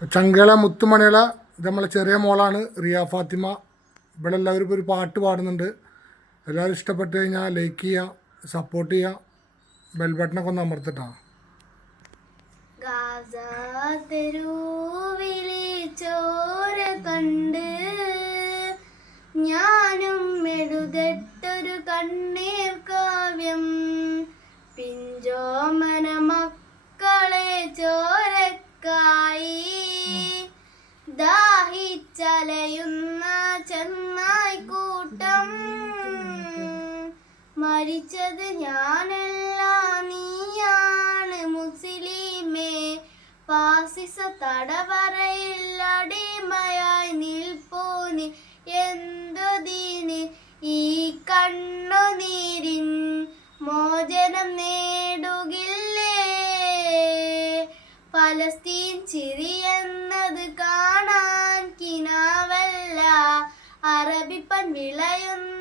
ചങ്കേള മുത്തുമണികള ഇത് നമ്മളെ ചെറിയ മോളാണ് റിയ ഫാത്തിമ. ഇവിടെ എല്ലാവരും ഒരു പാട്ട് പാടുന്നുണ്ട്. എല്ലാവരും ഇഷ്ടപ്പെട്ട് കഴിഞ്ഞാൽ ലൈക്ക് ചെയ്യുക, സപ്പോർട്ട് ചെയ്യുക, ബെൽ ബട്ടണൊക്കെ ഒന്ന് അമർത്തിട്ടാ. ചോര കണ്ട് ഞാനും എഴുതട്ടൊരു കണ്ണീർ കാവ്യം, പിഞ്ചോമന മക്കളെ ചോരക്കായി ദാഹിച്ചലയുന്ന ചെന്നായ്ക്കൂട്ടം, മരിച്ചത് ഞാനല്ല നീയാണ് മുസ്ലിമേ, ഫാസിസ തടവറയിൽ അടിമയായി നിൽപ്പോനി എന്തൊതീന്, ഈ കണ്ണുനീരിൻ മോചനം നേടുകില്ലേ, ഫലസ്തീൻ ചിരിയെന്നത് കാണാൻ കിനാവല്ല, അറബിപ്പൻ വിളയുന്ന